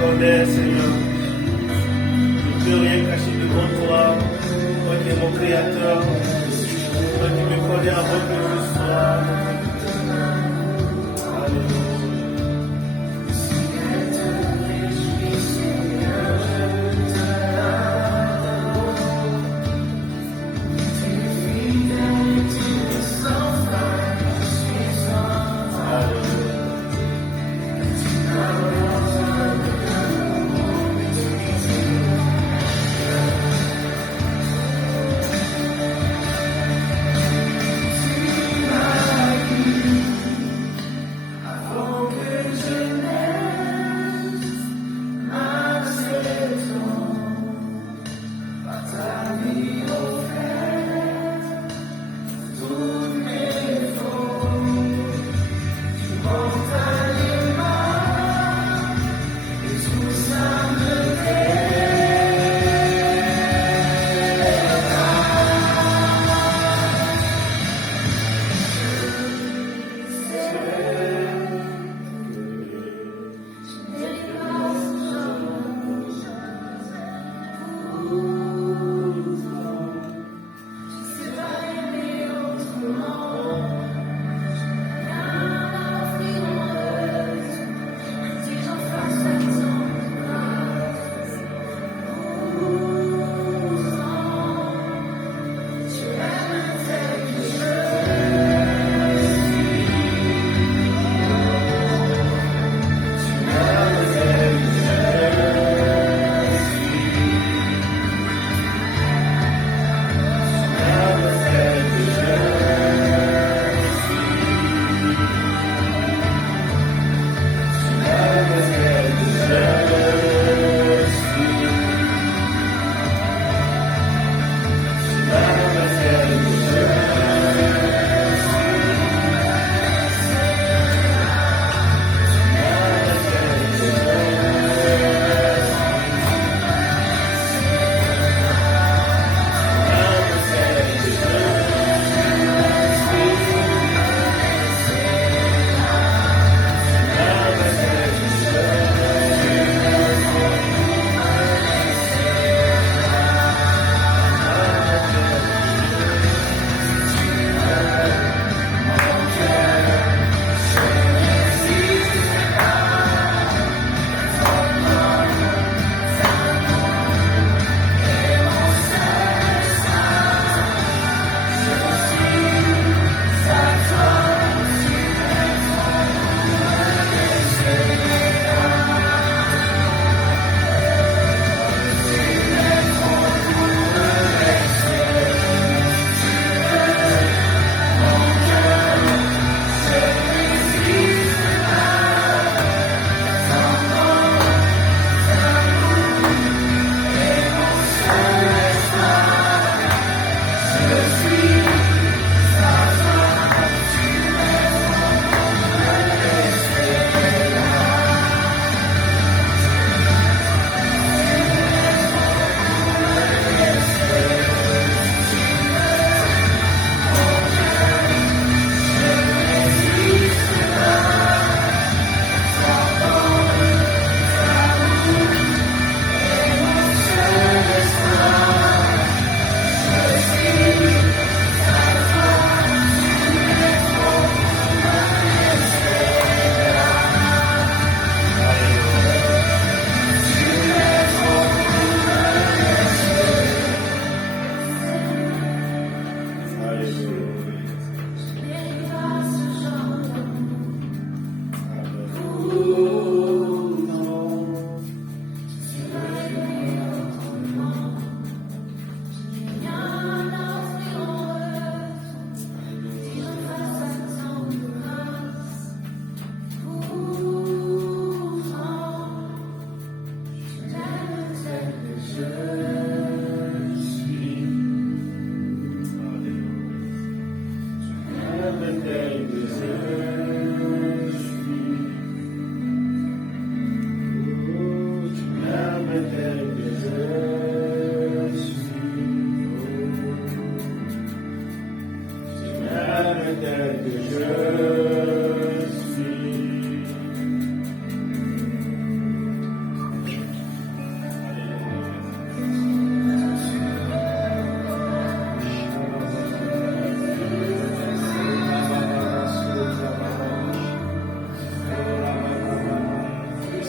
connais, Seigneur. Je ne peux rien cacher devant toi. Toi qui es mon Créateur. Toi qui me connais avant que je sois. Alléluia.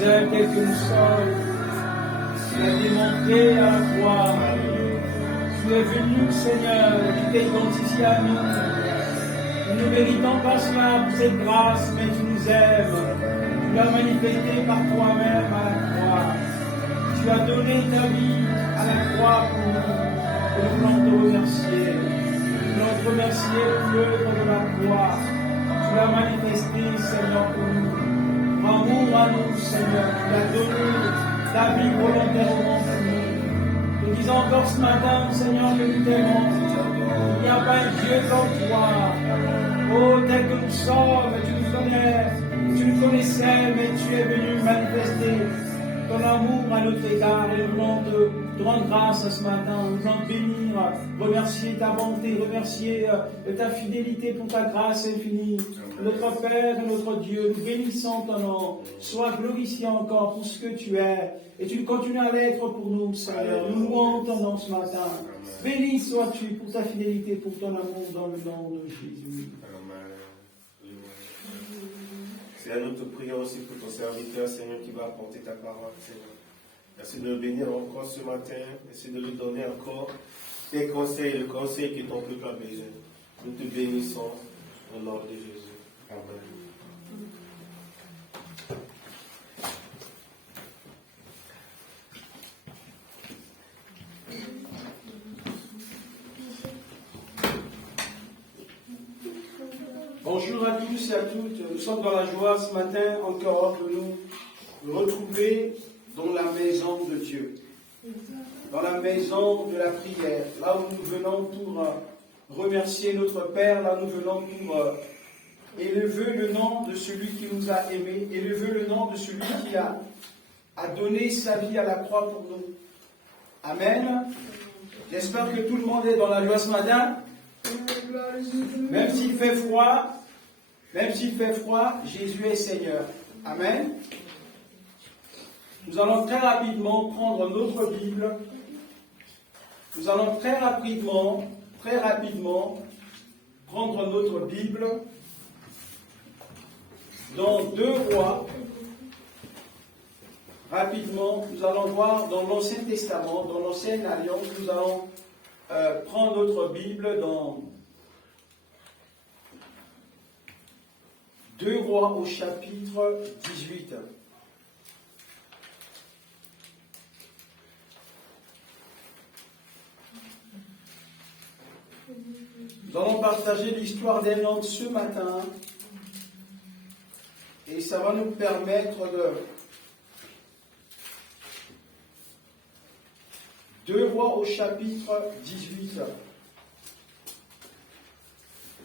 aimes tel que nous sommes. Tu l'as démontré à la croix. Tu es venu, Seigneur, tu t'es identifié à nous. Nous ne méritons pas cela, cette grâce, mais tu nous aimes. Tu l'as manifesté par toi-même à la croix. Tu as donné ta vie à la croix pour nous. Et nous voulons te remercier. Nous voulons te remercier pour l'œuvre de la croix. Tu l'as manifesté, Seigneur, pour nous. Amour à nous, Seigneur. Tu as donné ta vie volontairement pour nous. Nous disons encore ce matin, Seigneur, que nous t'aimons. Il n'y a pas un Dieu comme toi. Oh, tel que nous sommes, tu nous connais, tu nous connaissais, mais tu es venu manifester ton amour à notre égard. Et nous voulons te rendre grâce ce matin, nous voulons te bénir, remercier ta bonté, remercier ta fidélité pour ta grâce infinie. Notre Père et notre Dieu, nous bénissons ton nom. Sois glorifié encore pour ce que tu es. Et tu continues à l'être pour nous, Seigneur. Nous louons ton nom ce matin. Béni sois-tu pour ta fidélité, pour ton amour dans le nom de Jésus. Seigneur, nous te prions aussi pour ton serviteur, Seigneur, qui va apporter ta parole, Seigneur. Merci de le bénir encore ce matin. Merci de lui donner encore tes conseils, le conseil que ton peuple a besoin. Nous te bénissons au nom de Jésus. Amen. Bonjour à tous et à toutes. Nous sommes dans la joie ce matin encore de nous retrouver dans la maison de Dieu, dans la maison de la prière, là où nous venons pour remercier notre Père, là où nous venons pour élever le nom de celui qui nous a aimés, élever le nom de celui qui a donné sa vie à la croix pour nous. Amen. J'espère que tout le monde est dans la joie ce matin. Même s'il fait froid, Jésus est Seigneur. Amen. Nous allons très rapidement prendre notre Bible. Nous allons très rapidement prendre notre Bible dans 2 Rois. Rapidement, nous allons voir dans l'Ancien Testament, dans l'Ancienne Alliance, nous allons prendre notre Bible dans 2 Rois au chapitre 18. Nous allons partager l'histoire d'un homme ce matin et ça va nous permettre de 2 Rois au chapitre 18.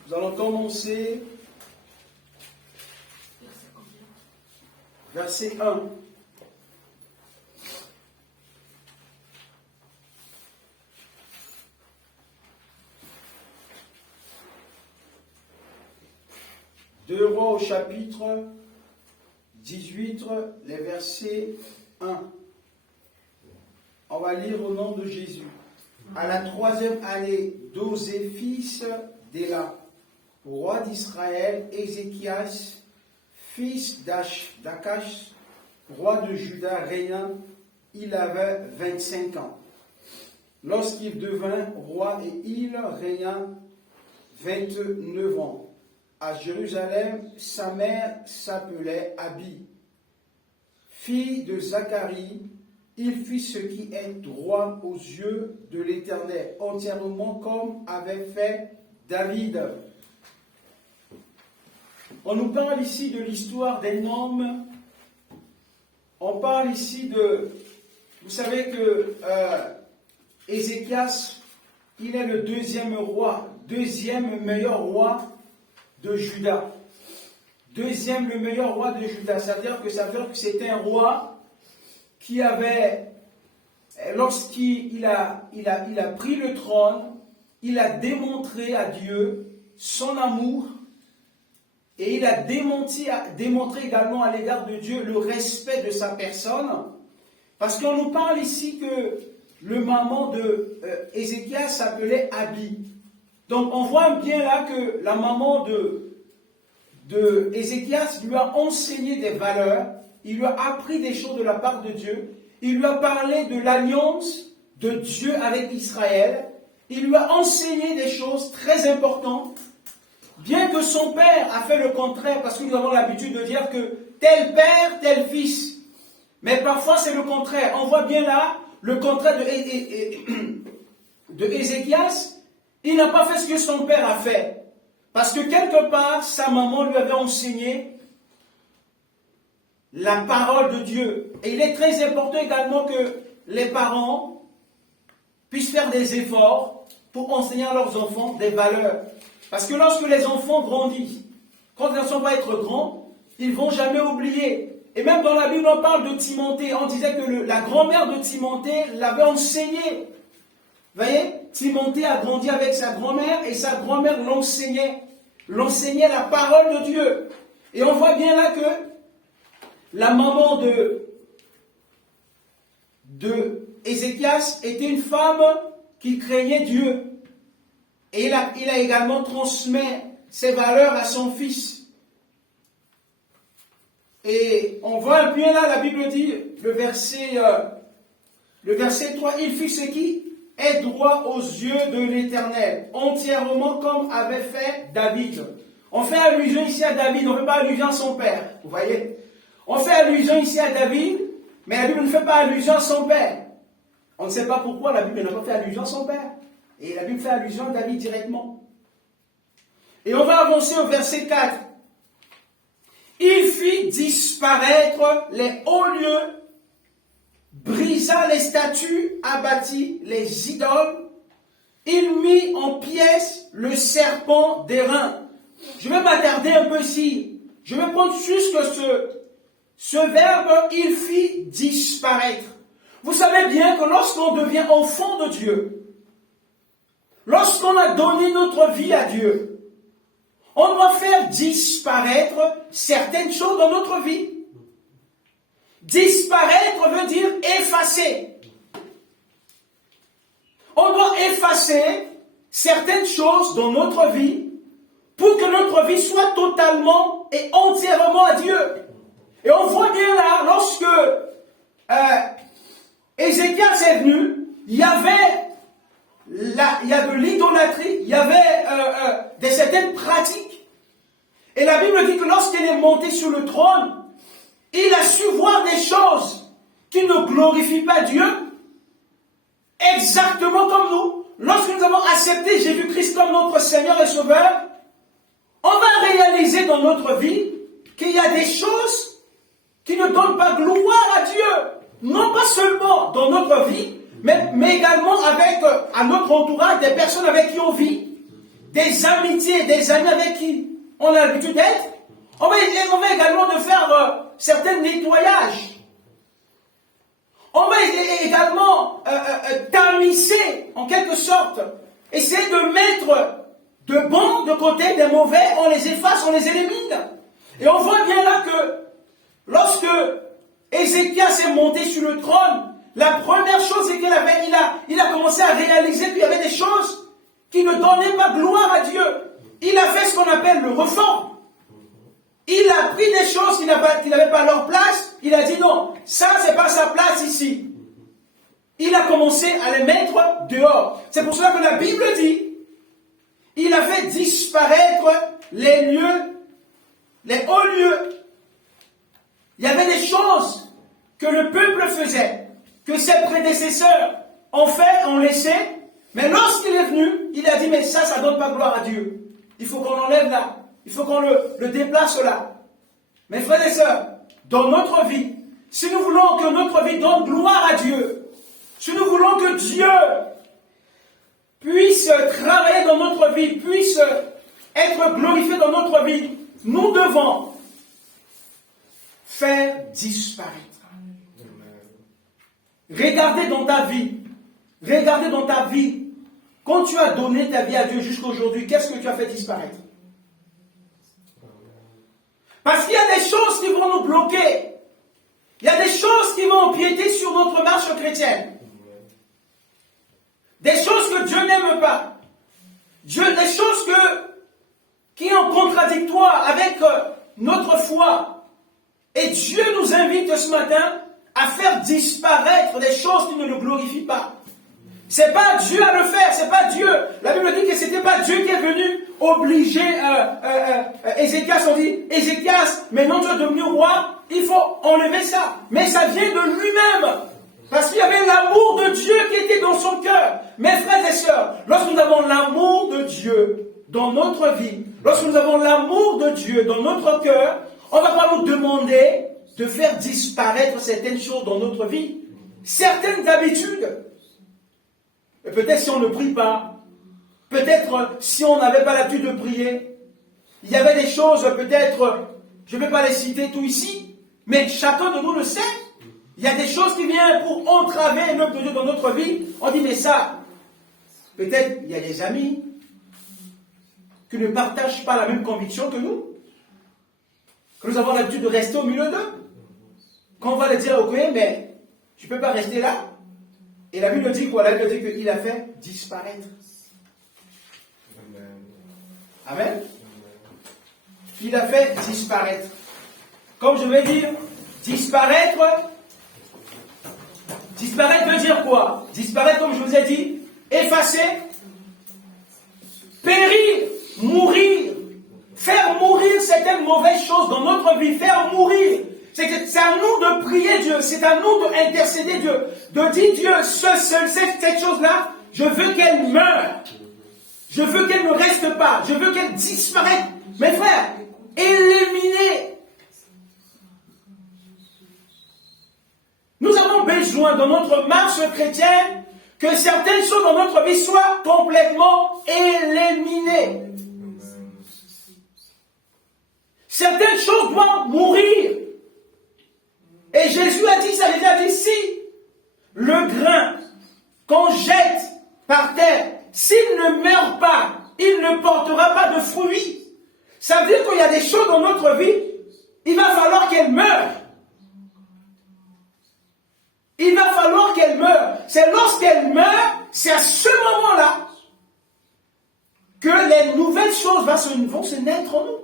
Nous allons commencer verset 1. Deux Rois au chapitre 18, les versets 1. On va lire au nom de Jésus. À la 3e année d'Osée, fils d'Éla, roi d'Israël, Ézéchias, fils d'Akash, roi de Juda, régna, il avait 25 ans. Lorsqu'il devint roi et il régna 29 ans. À Jérusalem, sa mère s'appelait Abi. Fille de Zacharie, il fit ce qui est droit aux yeux de l'Éternel, entièrement comme avait fait David. On nous parle ici de l'histoire d'un homme. On parle ici de... Vous savez que Ézéchias, il est le deuxième meilleur roi de Juda. Le meilleur roi de Juda. Ça veut dire que c'était un roi qui avait, lorsqu'il a pris le trône, il a démontré à Dieu son amour et il a démontré également à l'égard de Dieu le respect de sa personne. Parce qu'on nous parle ici que le maman de Ézéchias s'appelait Abi. Donc on voit bien là que la maman de Ézéchias lui a enseigné des valeurs il lui a appris des choses de la part de Dieu, il lui a parlé de l'alliance de Dieu avec Israël, il lui a enseigné des choses très importantes, bien que son père a fait le contraire, parce que nous avons l'habitude de dire que tel père, tel fils. Mais parfois c'est le contraire. On voit bien là le contraire de Ézéchias. Il n'a pas fait ce que son père a fait. Parce que quelque part, sa maman lui avait enseigné la parole de Dieu. Et il est très important également que les parents puissent faire des efforts pour enseigner à leurs enfants des valeurs. Parce que lorsque les enfants grandissent, quand ils ne sont pas être grands, ils ne vont jamais oublier. Et même dans la Bible, on parle de Timothée. On disait que la grand-mère de Timothée l'avait enseigné. Vous voyez, Timothée a grandi avec sa grand-mère et sa grand-mère l'enseignait la parole de Dieu. Et on voit bien là que la maman de Ézéchias était une femme qui craignait Dieu. Et il a également transmis ses valeurs à son fils. Et on voit bien là, la Bible dit, le verset 3, il fit ce qui est droit aux yeux de l'Éternel, entièrement comme avait fait David. On fait allusion ici à David, on ne fait pas allusion à son père, vous voyez. On fait allusion ici à David, mais la Bible ne fait pas allusion à son père. On ne sait pas pourquoi la Bible n'a pas fait allusion à son père. Et la Bible fait allusion à David directement. Et on va avancer au verset 4. Il fit disparaître les hauts lieux, brisa les statues, abattit les idoles, il mit en pièces le serpent d'airain. Je vais m'attarder un peu ici. Je vais prendre juste ce verbe, il fit disparaître. Vous savez bien que lorsqu'on devient enfant de Dieu, lorsqu'on a donné notre vie à Dieu, on doit faire disparaître certaines choses dans notre vie. Disparaître veut dire effacer. On doit effacer certaines choses dans notre vie pour que notre vie soit totalement et entièrement à Dieu. Et on voit bien là, lorsque Ézéchias est venu, il y a de l'idolâtrie, il y avait certaines pratiques. Et la Bible dit que lorsqu'il est monté sur le trône, il a su voir des choses qui ne glorifient pas Dieu, exactement comme nous. Lorsque nous avons accepté Jésus-Christ comme notre Seigneur et Sauveur, on va réaliser dans notre vie qu'il y a des choses qui ne donnent pas gloire à Dieu. Non pas seulement dans notre vie, mais également avec à notre entourage, des personnes avec qui on vit, des amitiés, des amis avec qui on a l'habitude d'être. On va également de faire certains nettoyages. On va également tamisser, en quelque sorte, essayer de mettre de bons de côté, des mauvais, on les efface, on les élimine. Et on voit bien là que lorsque Ézéchias est monté sur le trône, la première chose c'est qu'il a commencé à réaliser qu'il y avait des choses qui ne donnaient pas gloire à Dieu. Il a fait ce qu'on appelle le reforme. Il a pris des choses qui n'avaient pas leur place. Il a dit non, ça c'est pas sa place ici. Il a commencé à les mettre dehors. C'est pour cela que la Bible dit, il a fait disparaître les lieux, les hauts lieux. Il y avait des choses que le peuple faisait, que ses prédécesseurs ont fait, ont laissé, mais lorsqu'il est venu, il a dit, mais ça ne donne pas gloire à Dieu. Il faut qu'on l'enlève là. Il faut qu'on le déplace là. Mes frères et sœurs, dans notre vie, si nous voulons que notre vie donne gloire à Dieu, si nous voulons que Dieu puisse travailler dans notre vie, puisse être glorifié dans notre vie, nous devons faire disparaître. Regardez dans ta vie. Regardez dans ta vie. Quand tu as donné ta vie à Dieu jusqu'à aujourd'hui, qu'est-ce que tu as fait disparaître? Parce qu'il y a des choses qui vont nous bloquer. Il y a des choses qui vont empiéter sur notre marche chrétienne. Des choses que Dieu n'aime pas. Des choses qui sont contradictoires avec notre foi. Et Dieu nous invite t'invite ce matin à faire disparaître des choses qui ne le glorifient pas. C'est pas Dieu à le faire, c'est pas Dieu. La Bible dit que c'était pas Dieu qui est venu obliger Ézéchias. On dit, Ézéchias, maintenant tu es devenu roi, il faut enlever ça. Mais ça vient de lui-même. Parce qu'il y avait l'amour de Dieu qui était dans son cœur. Mes frères et sœurs, lorsque nous avons l'amour de Dieu dans notre vie, lorsque nous avons l'amour de Diur dans notre cœur, on ne va pas nous demander de faire disparaître certaines choses dans notre vie. Certaines habitudes. Et peut-être si on ne prie pas, peut-être si on n'avait pas l'habitude de prier, il y avait des choses, peut-être, je ne vais pas les citer tout ici, mais chacun de nous le sait. Il y a des choses qui viennent pour entraver l'œuvre de Dieu dans notre vie. On dit, mais ça, peut-être il y a des amis qui ne partagent pas la même conviction que nous. Que nous avons l'habitude de rester au milieu d'eux. Quand on va leur dire, ok, mais tu ne peux pas rester là. Et la Bible dit quoi? La Bible dit qu'il a fait disparaître. Amen. Il a fait disparaître. Comme je vais dire, disparaître veut dire quoi? Disparaître, comme je vous ai dit, effacer, périr, mourir, faire mourir certaines mauvaises choses dans notre vie, faire mourir. C'est à nous de prier Dieu, c'est à nous d'intercéder Dieu, de dire Dieu, cette chose-là, je veux qu'elle meure. Je veux qu'elle ne reste pas, je veux qu'elle disparaisse. Mes frères, éliminer. Nous avons besoin dans notre marche chrétienne que certaines choses dans notre vie soient complètement éliminées. Certaines choses doivent mourir. Et Jésus a dit ça, il a dit, si le grain qu'on jette par terre, s'il ne meurt pas, il ne portera pas de fruits. Ça veut dire qu'il y a des choses dans notre vie, il va falloir qu'elles meurent. Il va falloir qu'elles meurent. C'est lorsqu'elles meurent, c'est à ce moment-là que les nouvelles choses vont se naître en nous.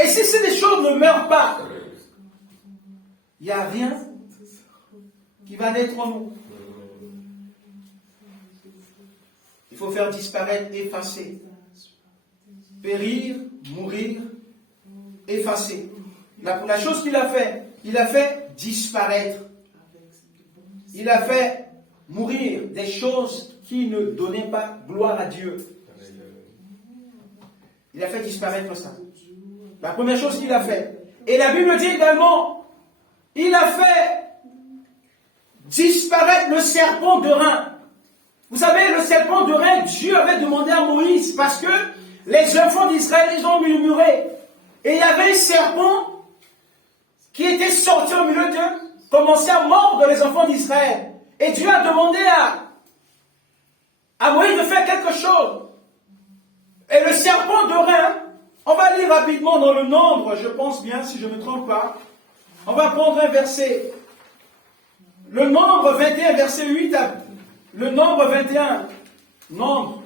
Et si ces choses ne meurent pas, il n'y a rien qui va naître en nous. Il faut faire disparaître, effacer. Périr, mourir, effacer. La chose qu'il a fait disparaître. Il a fait mourir des choses qui ne donnaient pas gloire à Dieu. Il a fait disparaître ça. La première chose qu'il a fait. Et la Bible dit également, il a fait disparaître le serpent de rein. Vous savez, le serpent de rein, Dieu avait demandé à Moïse parce que les enfants d'Israël, ils ont murmuré. Et il y avait un serpent qui était sorti au milieu d'eux, commençait à mordre les enfants d'Israël. Et Dieu a demandé à Moïse de faire quelque chose. Et le serpent de rein, on va lire rapidement dans le Nombre, je pense bien, si je ne me trompe pas. On va prendre un verset. Le Nombre 21, verset 8 à... Le Nombre 21. Nombre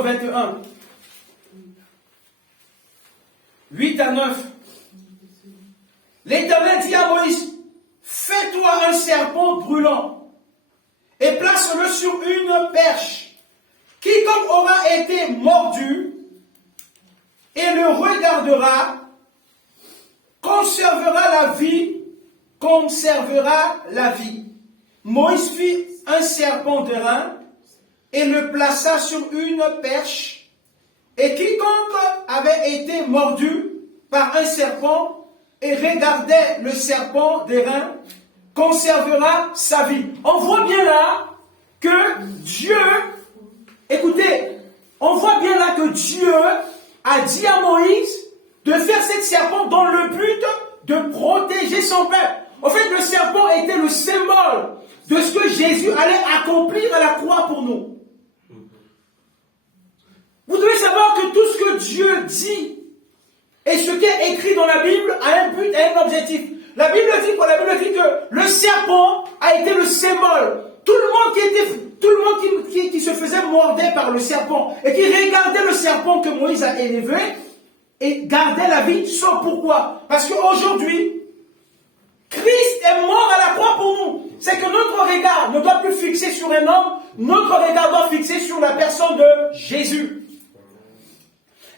21. 8 à 9. L'Éternel dit à Moïse, fais-toi un serpent brûlant et place-le sur une perche. Quiconque aura été mordu et le regardera, conservera la vie. Moïse fit un serpent de rein et le plaça sur une perche. Et quiconque avait été mordu par un serpent et regardait le serpent des reins, conservera sa vie. On voit bien là que Dieu, écoutez, on voit bien là que Dieu a dit à Moïse de faire cette serpent dans le but de protéger son peuple. En fait, le serpent était le symbole de ce que Jésus allait accomplir à la croix pour nous. Vous devez savoir que tout ce que Dieu dit et ce qui est écrit dans la Bible a un but, a un objectif. La Bible dit quoi? La Bible dit que le serpent a été le symbole. Tout le monde qui se faisait morder par le serpent et qui regardait le serpent que Moïse a élevé et garder la vie sauve. Pourquoi? Parce qu'aujourd'hui, Christ est mort à la croix pour nous. C'est que notre regard ne doit plus fixer sur un homme, notre regard doit fixer sur la personne de Jésus.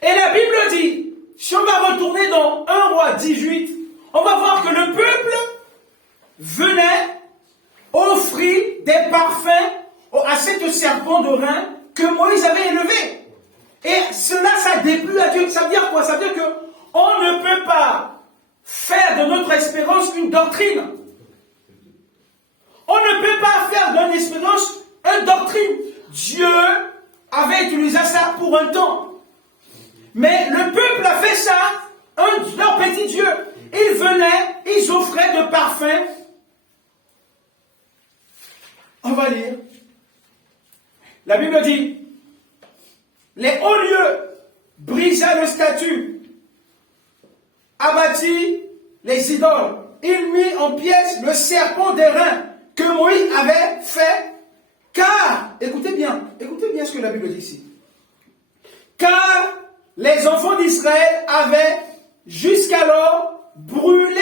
Et la Bible dit, si on va retourner dans 1 Roi 18, on va voir que le peuple venait offrir des parfums à cette serpent de rein que Moïse avait élevé. Et cela, ça déplut à Dieu. Ça veut dire quoi? Ça veut dire qu'on ne peut pas faire de notre espérance une doctrine. On ne peut pas faire de notre espérance une doctrine. Dieu avait utilisé ça pour un temps. Mais le peuple a fait ça, leur petit Dieu. Ils venaient, ils offraient de parfums. On va lire. La Bible dit, les hauts lieux brisa le statut, abattit les idoles. Il mit en pièces le serpent d'airain que Moïse avait fait, car, écoutez bien ce que la Bible dit ici. Car les enfants d'Israël avaient jusqu'alors brûlé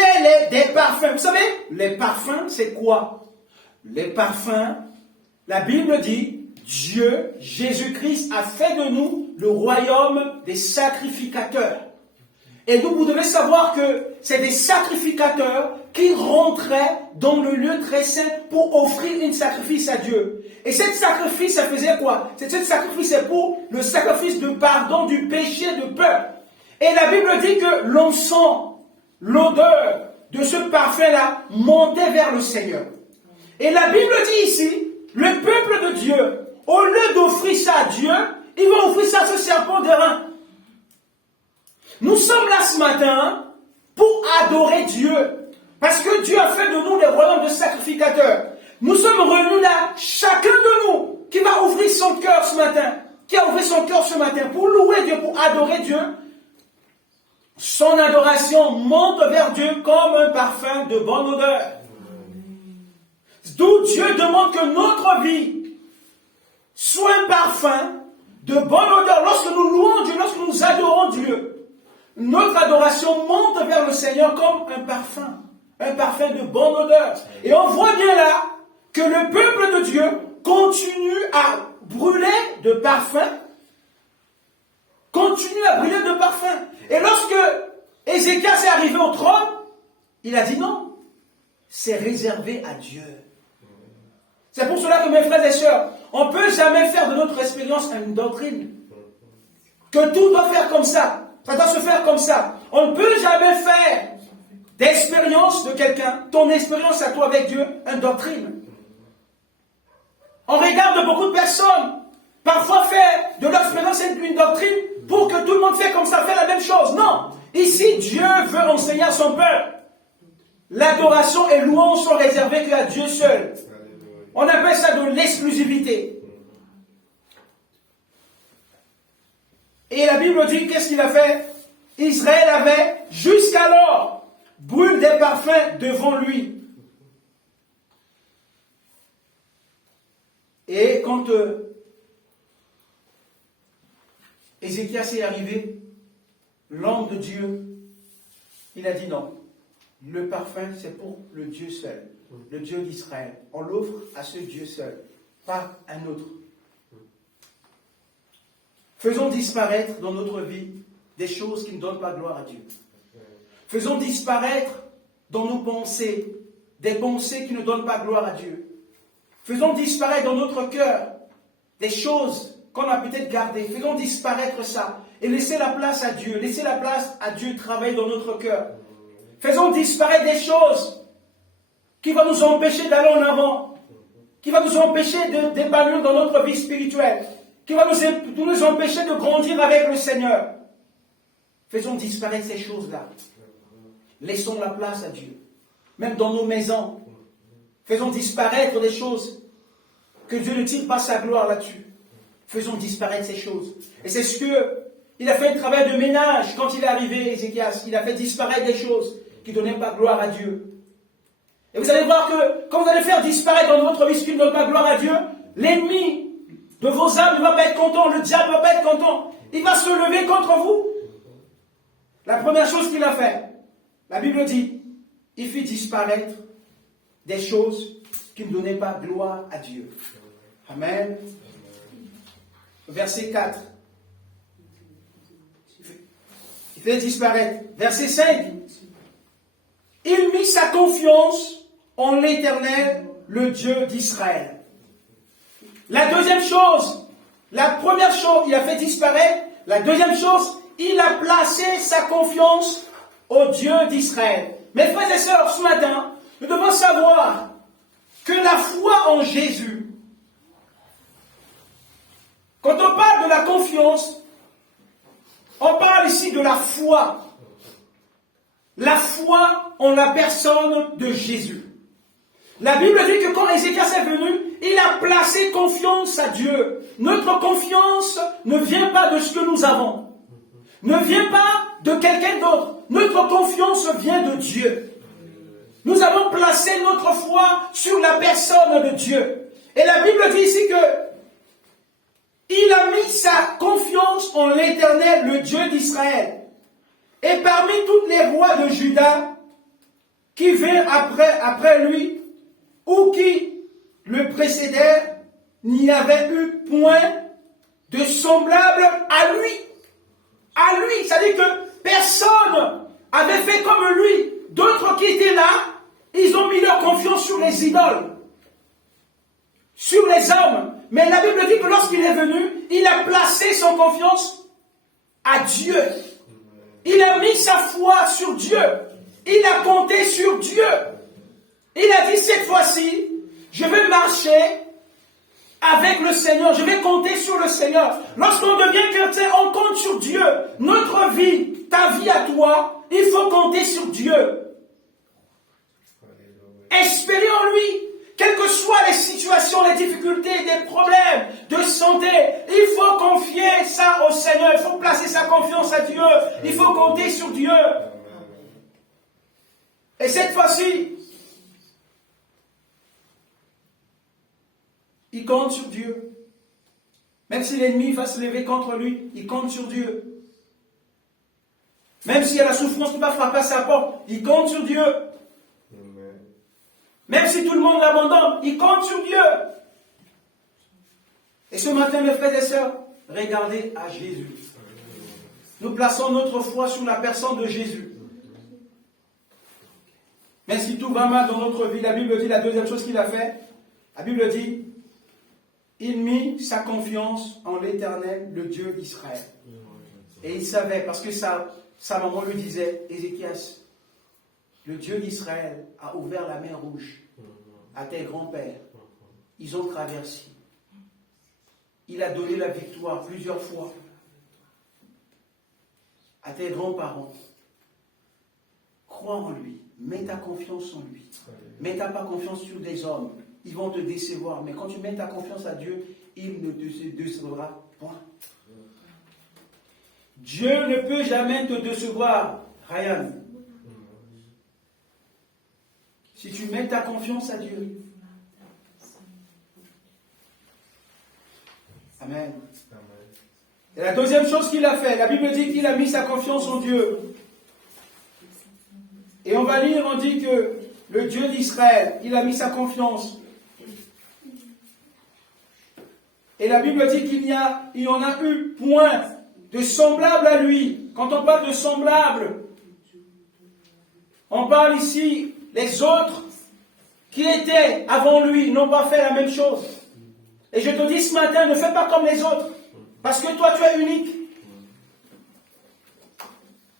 des parfums. Vous savez, les parfums, c'est quoi? Les parfums, la Bible dit, Dieu, Jésus-Christ, a fait de nous le royaume des sacrificateurs. Et donc, vous devez savoir que c'est des sacrificateurs qui rentraient dans le lieu très saint pour offrir un sacrifice à Dieu. Et cet sacrifice, ça faisait quoi? Cet sacrifice, c'est pour le sacrifice de pardon du péché de peuple. Et la Bible dit que l'encens, l'odeur de ce parfum-là montait vers le Seigneur. Et la Bible dit ici, le peuple de Dieu, au lieu d'offrir ça à Dieu, ils vont offrir ça à ce serpent d'airain. Nous sommes là ce matin pour adorer Dieu. Parce que Dieu a fait de nous des royaumes de sacrificateurs. Nous sommes revenus là, chacun de nous, qui va ouvrir son cœur ce matin, qui a ouvert son cœur ce matin pour louer Dieu, pour adorer Dieu. Son adoration monte vers Dieu comme un parfum de bonne odeur. D'où Dieu demande que notre vie soit un parfum de bonne odeur. Lorsque nous louons Dieu, lorsque nous adorons Dieu, notre adoration monte vers le Seigneur comme un parfum de bonne odeur. Et on voit bien là que le peuple de Dieu continue à brûler de parfums, Et lorsque Ézéchias est arrivé au trône, il a dit non, c'est réservé à Dieu. C'est pour cela que mes frères et sœurs, on ne peut jamais faire de notre expérience une doctrine. Que tout doit faire comme ça. Ça doit se faire comme ça. On ne peut jamais faire d'expérience de quelqu'un, ton expérience à toi avec Dieu, une doctrine. On regarde beaucoup de personnes, parfois faire de l'expérience une doctrine pour que tout le monde fait comme ça, fait la même chose. Non. Ici, Dieu veut enseigner à son peuple. L'adoration et louange sont réservées qu'à Dieu seul. On appelle ça de l'exclusivité. Et la Bible dit, qu'est-ce qu'il a fait? Israël avait, jusqu'alors, brûlé des parfums devant lui. Et quand Ézéchias est arrivé, l'homme de Dieu, il a dit non. Le parfum, c'est pour le Dieu seul, le Dieu d'Israël. On l'offre à ce Dieu seul, pas un autre. Faisons disparaître dans notre vie des choses qui ne donnent pas gloire à Dieu. Faisons disparaître dans nos pensées des pensées qui ne donnent pas gloire à Dieu. Faisons disparaître dans notre cœur des choses qu'on a peut-être gardées. Faisons disparaître ça et laissez la place à Dieu. Laissez la place à Dieu travailler dans notre cœur. Faisons disparaître des choses qui vont nous empêcher d'aller en avant, qui vont nous empêcher d'épanouir dans notre vie spirituelle, qui va nous empêcher de grandir avec le Seigneur. Faisons disparaître ces choses-là. Laissons la place à Dieu. Même dans nos maisons, faisons disparaître des choses que Dieu ne tire pas sa gloire là-dessus. Faisons disparaître ces choses. Et c'est ce qu'il a fait un travail de ménage quand il est arrivé, Ézéchias. Il a fait disparaître des choses qui ne donnaient pas gloire à Dieu. Et vous allez voir que quand vous allez faire disparaître dans votre vie ce qui ne donne pas gloire à Dieu, l'ennemi de vos âmes ne va pas être content, le diable ne va pas être content. Il va se lever contre vous. première chose qu'il a fait, la Bible dit, il fit disparaître des choses qui ne donnaient pas gloire à Dieu. Amen. Verset 4. Il fait disparaître. Verset 5. Il mit sa confiance en l'Éternel, le Dieu d'Israël. La deuxième chose, la première chose, il a fait disparaître. La deuxième chose, il a placé sa confiance au Dieu d'Israël. Mes frères et sœurs, ce matin, nous devons savoir que la foi en Jésus, quand on parle de la confiance, on parle ici de la foi. La foi en la personne de Jésus. La Bible dit que quand Ézéchias est venu, il a placé confiance à Dieu. Notre confiance ne vient pas de ce que nous avons. Ne vient pas de quelqu'un d'autre. Notre confiance vient de Dieu. Nous avons placé notre foi sur la personne de Dieu. Et la Bible dit ici que il a mis sa confiance en l'Éternel, le Dieu d'Israël. Et parmi tous les rois de Juda qui vinrent après lui, ou qui le précédèrent, n'y avait eu point de semblable à lui. À lui, c'est-à-dire que personne avait fait comme lui. D'autres qui étaient là, ils ont mis leur confiance sur les idoles, sur les hommes. Mais la Bible dit que lorsqu'il est venu, il a placé son confiance à Dieu. Il a mis sa foi sur Dieu. Il a compté sur Dieu. Il a dit cette fois-ci, je vais marcher avec le Seigneur. Je vais compter sur le Seigneur. Lorsqu'on devient chrétien, on compte sur Dieu. Notre vie, ta vie à toi, il faut compter sur Dieu. Espérer en lui. Quelles que soient les situations, les difficultés, les problèmes de santé, il faut confier ça au Seigneur. Il faut placer sa confiance à Dieu. Il faut compter sur Dieu. Et cette fois-ci, il compte sur Dieu. Même si l'ennemi va se lever contre lui, il compte sur Dieu. Même s'il y a la souffrance qui va frapper à sa porte, il compte sur Dieu. Même si tout le monde l'abandonne, il compte sur Dieu. Et ce matin, mes frères et sœurs, regardez à Jésus. Nous plaçons notre foi sur la personne de Jésus. Mais si tout va mal dans notre vie, la Bible dit la deuxième chose qu'il a fait. La Bible dit, il mit sa confiance en l'Éternel, le Dieu d'Israël. Et il savait, parce que sa maman lui disait, Ézéchias, le Dieu d'Israël a ouvert la mer Rouge à tes grands-pères. Ils ont traversé. Il a donné la victoire plusieurs fois à tes grands-parents. Crois en lui. Mets ta confiance en lui. Mets ta pas confiance sur des hommes. Ils vont te décevoir. Mais quand tu mets ta confiance à Dieu, il ne te décevra point. Dieu ne peut jamais te décevoir, Ryan. Si tu mets ta confiance à Dieu. Amen. Et la deuxième chose qu'il a fait, la Bible dit qu'il a mis sa confiance en Dieu. Et on va lire, on dit que le Dieu d'Israël, il a mis sa confiance. Et la Bible dit qu'il y en a eu point de semblable à lui. Quand on parle de semblable, on parle ici, les autres qui étaient avant lui n'ont pas fait la même chose. Et je te dis ce matin, ne fais pas comme les autres. Parce que toi, tu es unique.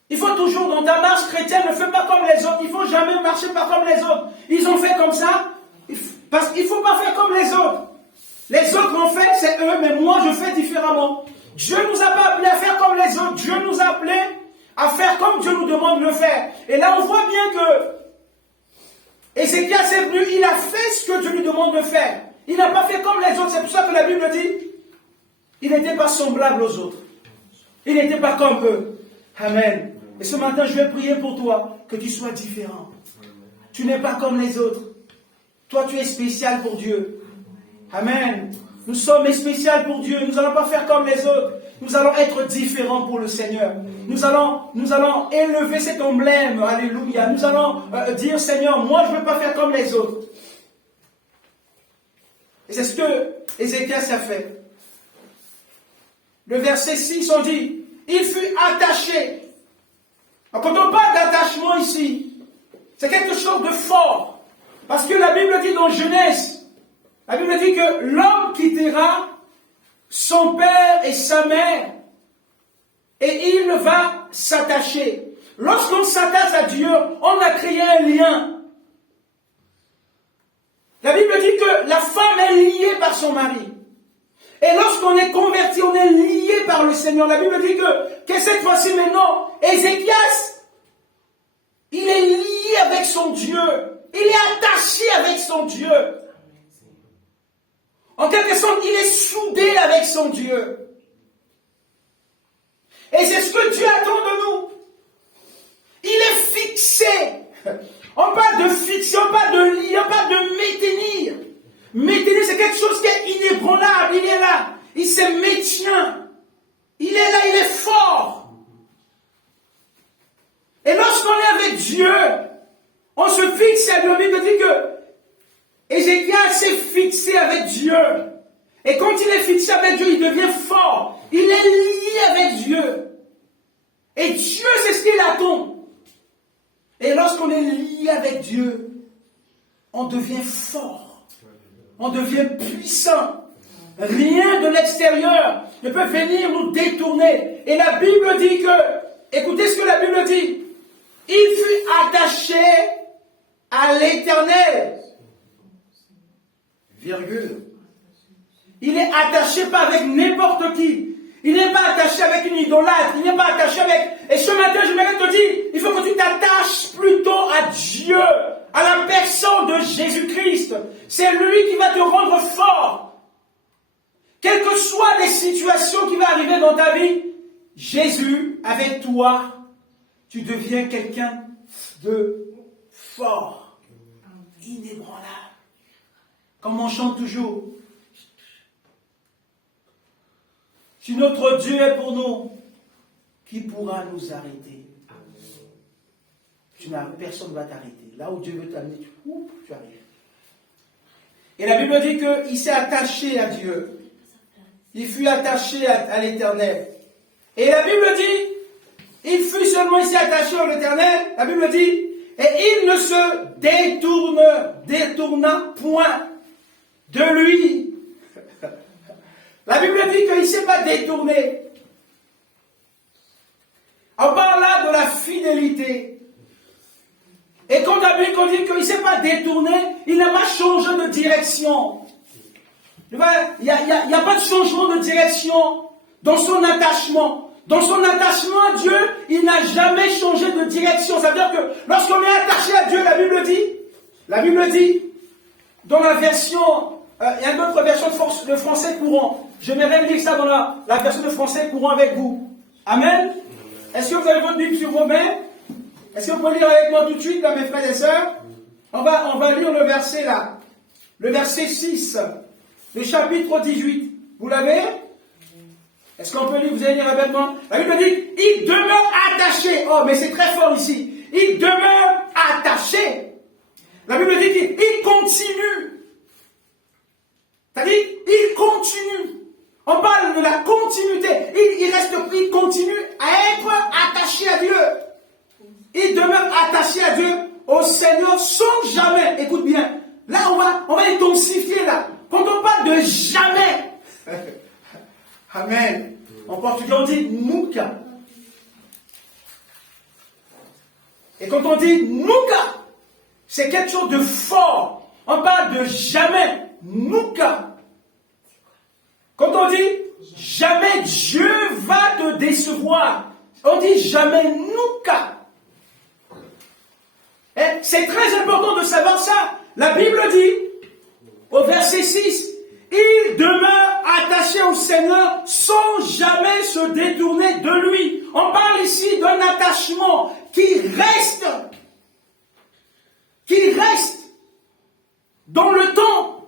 Il faut toujours, dans ta marche chrétienne, ne fais pas comme les autres. Il ne faut jamais marcher pas comme les autres. Ils ont fait comme ça. Parce qu'il ne faut pas faire comme les autres. Les autres ont fait, c'est eux, mais moi, je fais différemment. Dieu ne nous a pas appelés à faire comme les autres. Dieu nous a appelés à faire comme Dieu nous demande de le faire. Et là, on voit bien que Ézéchias est venu, il a fait ce que Dieu lui demande de faire. Il n'a pas fait comme les autres. C'est pour ça que la Bible dit, il n'était pas semblable aux autres. Il n'était pas comme eux. Amen. Et ce matin, je vais prier pour toi, que tu sois différent. Tu n'es pas comme les autres. Toi, tu es spécial pour Dieu. Amen. Nous sommes spéciaux pour Dieu. Nous n'allons pas faire comme les autres. nous allons être différents pour le Seigneur. Nous allons élever cet emblème, alléluia. Nous allons dire, Seigneur, moi je ne veux pas faire comme les autres. Et c'est ce que Ézéchias a fait. Le verset 6, on dit, il fut attaché. Alors, quand on parle d'attachement ici, c'est quelque chose de fort. Parce que la Bible dit dans Genèse, la Bible dit que l'homme quittera son père et sa mère et il va s'attacher. Lorsqu'on s'attache à Dieu, on a créé un lien. La Bible dit que la femme est liée par son mari. Et lorsqu'on est converti, on est lié par le Seigneur. La Bible dit que cette fois-ci maintenant, Ézéchias, il est lié avec son Dieu. Il est attaché avec son Dieu. En quelque sorte, il est soudé avec son Dieu. Et c'est ce que Dieu attend de nous. Il est fixé. On parle de fixer, on parle de lier, on parle de maintenir. Maintenir, c'est quelque chose qui est inébranlable. Il est là. Il se maintient. Il est là, il est fort. Et lorsqu'on est avec Dieu, on se fixe à Dieu. La Bible dit que Ézéchias s'est fixé avec Dieu. Et quand il est fixé avec Dieu, il devient fort. Il est lié avec Dieu. Et Dieu, c'est ce qu'il attend. Et lorsqu'on est lié avec Dieu, on devient fort. On devient puissant. Rien de l'extérieur ne peut venir nous détourner. Et la Bible dit que, écoutez ce que la Bible dit, il fut attaché à l'Éternel. Virgule. Il est attaché pas avec n'importe qui. Il n'est pas attaché avec une idolâtre. Il n'est pas attaché avec... Et ce matin, je voudrais te dire, il faut que tu t'attaches plutôt à Dieu, à la personne de Jésus-Christ. C'est lui qui va te rendre fort. Quelles que soient les situations qui vont arriver dans ta vie, Jésus, avec toi, tu deviens quelqu'un de fort, inébranlable. Comme on chante toujours. Si notre Dieu est pour nous, qui pourra nous arrêter? Personne ne va t'arrêter. Là où Dieu veut t'amener, tu arrives. Et la Bible dit qu'il s'est attaché à Dieu. Il fut attaché à l'Éternel. Et la Bible dit, il fut seulement ici attaché à l'Éternel. La Bible dit, et il ne se détourna point de lui. La Bible dit qu'il ne s'est pas détourné. On parle là de la fidélité. Et quand la Bible dit qu'il ne s'est pas détourné, il n'a pas changé de direction. Il n'y a pas de changement de direction dans son attachement. Dans son attachement à Dieu, il n'a jamais changé de direction. Ça veut dire que lorsqu'on est attaché à Dieu, la Bible dit, dans la version, il y a une autre version de français courant. J'aimerais lire ça dans la version de français courant avec vous. Amen. Est-ce que vous avez votre Bible sur vos mains? Est-ce que vous pouvez lire avec moi tout de suite, là, mes frères et sœurs? On va lire le verset là. Le verset 6. Le chapitre 18. Vous l'avez? Est-ce qu'on peut lire? Vous allez lire avec moi? La Bible dit, il demeure attaché. Oh, mais c'est très fort ici. Il demeure attaché. La Bible dit qu'il continue. C'est-à-dire, il continue. On parle de la continuité. Il continue à être attaché à Dieu. Il demeure attaché à Dieu, au Seigneur, sans jamais. Écoute bien. Là, on va intensifier là. Quand on parle de jamais. Amen. En portugais, on dit nunca. Et quand on dit nunca, c'est quelque chose de fort. On parle de jamais. Nunca. Quand on dit jamais Dieu va te décevoir, on dit jamais nunca. C'est très important de savoir ça. La Bible dit, au verset 6, il demeure attaché au Seigneur sans jamais se détourner de lui. On parle ici d'un attachement qui reste dans le temps.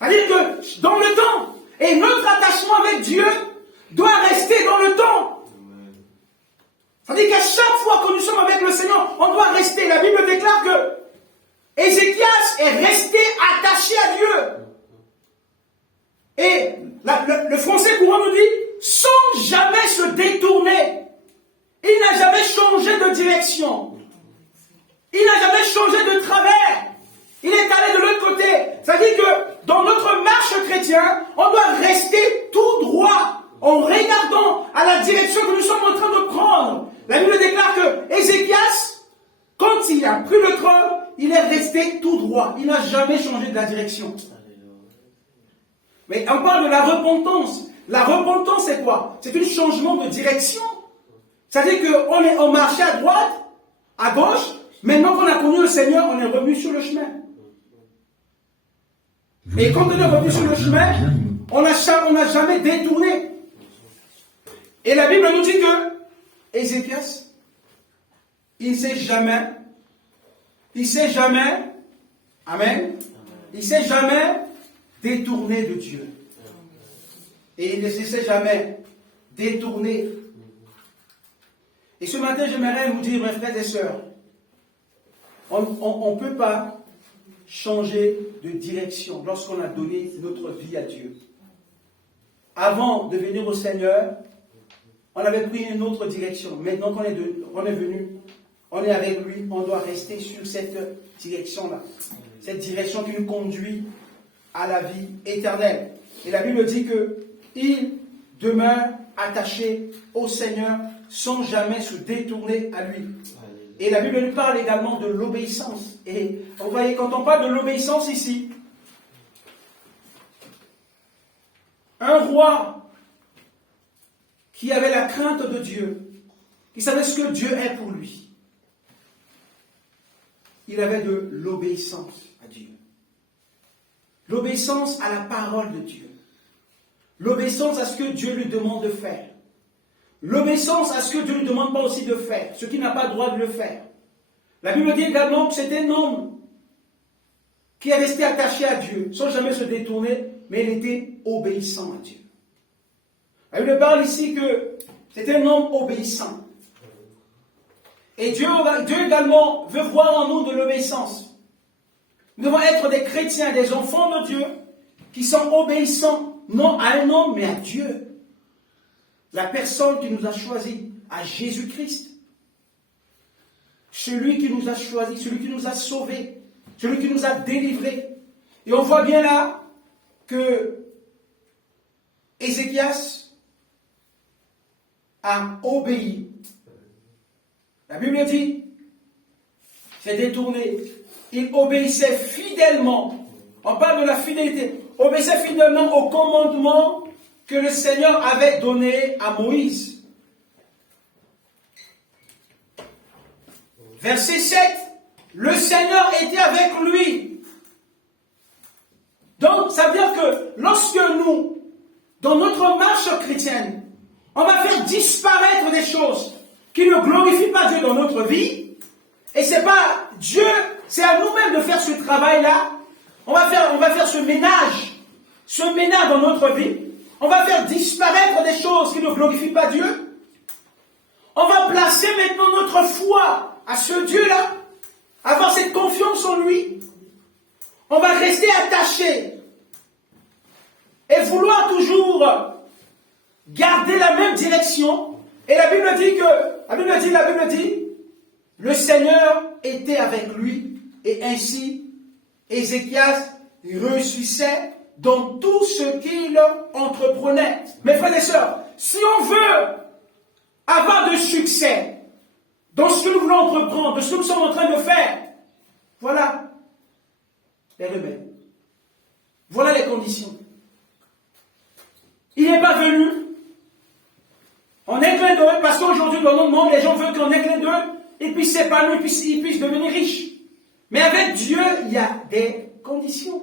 C'est-à-dire que dans le temps, Et notre attachement avec Dieu doit rester dans le temps. C'est-à-dire qu'à chaque fois que nous sommes avec le Seigneur, on doit rester. La Bible déclare que Ézéchias est resté attaché à Dieu. Et le français courant nous dit, sans jamais se détourner. Il n'a jamais changé de direction. Il n'a jamais changé de travers. Il est allé de l'autre côté. C'est-à-dire que dans notre marche chrétienne, on doit rester tout droit en regardant à la direction que nous sommes en train de prendre. La Bible déclare que Ézéchias, quand il a pris le trône, il est resté tout droit. Il n'a jamais changé de la direction. Mais on parle de la repentance. La repentance, c'est quoi? C'est un changement de direction. C'est-à-dire qu'on marchait à droite, à gauche. Maintenant qu'on a connu le Seigneur, on est revenu sur le chemin. Et quand on est revenu sur le chemin, on n'a jamais détourné. Et la Bible nous dit que Ézéchias, il ne s'est jamais, amen, il ne s'est jamais détourné de Dieu. Et il ne s'est jamais détourné. Et ce matin, j'aimerais vous dire, mes frères et sœurs, on ne peut pas changer de direction lorsqu'on a donné notre vie à Dieu. Avant de venir au Seigneur, on avait pris une autre direction. Maintenant qu'on est venu, on est avec lui, on doit rester sur cette direction-là. Cette direction qui nous conduit à la vie éternelle. Et la Bible dit qu'il demeure attaché au Seigneur sans jamais se détourner à lui. Et la Bible nous parle également de l'obéissance. Et vous voyez, quand on parle de l'obéissance ici, un roi qui avait la crainte de Dieu, qui savait ce que Dieu est pour lui, il avait de l'obéissance à Dieu. L'obéissance à la parole de Dieu. L'obéissance à ce que Dieu lui demande de faire. L'obéissance à ce que Dieu ne lui demande pas aussi de faire, ce qui n'a pas le droit de le faire. La Bible dit également que c'était un homme qui est resté attaché à Dieu, sans jamais se détourner, mais il était obéissant à Dieu. La Bible parle ici que c'était un homme obéissant. Et Dieu également veut voir en nous de l'obéissance. Nous devons être des chrétiens, des enfants de Dieu, qui sont obéissants, non à un homme, mais à Dieu. La personne qui nous a choisis, à Jésus-Christ. Celui qui nous a choisis, celui qui nous a sauvés, celui qui nous a délivrés. Et on voit bien là que Ézéchias a obéi. La Bible dit, s'est détourné. Il obéissait fidèlement. On parle de la fidélité. Obéissait fidèlement au commandement que le Seigneur avait donné à Moïse. Verset 7. Le Seigneur était avec lui. Donc, ça veut dire que lorsque nous, dans notre marche chrétienne, on va faire disparaître des choses qui ne glorifient pas Dieu dans notre vie, et c'est pas Dieu, c'est à nous-mêmes de faire ce travail-là. On va faire ce ménage dans notre vie. On va faire disparaître des choses qui ne glorifient pas Dieu. On va placer maintenant notre foi à ce Dieu-là, avoir cette confiance en lui. On va rester attaché et vouloir toujours garder la même direction. Et la Bible dit, le Seigneur était avec lui, et ainsi Ézéchias réussissait dans tout ce qu'il entreprenait. Mes frères et sœurs, si on veut avoir de succès dans ce que nous voulons entreprendre, de ce que nous sommes en train de faire, voilà les remèdes. Voilà les conditions. Il n'est pas venu en un clin d'œil, parce qu'aujourd'hui dans notre monde, les gens veulent qu'en un clin d'œil, ils puissent s'épanouir, ils puissent devenir riches. Mais avec Dieu, il y a des conditions.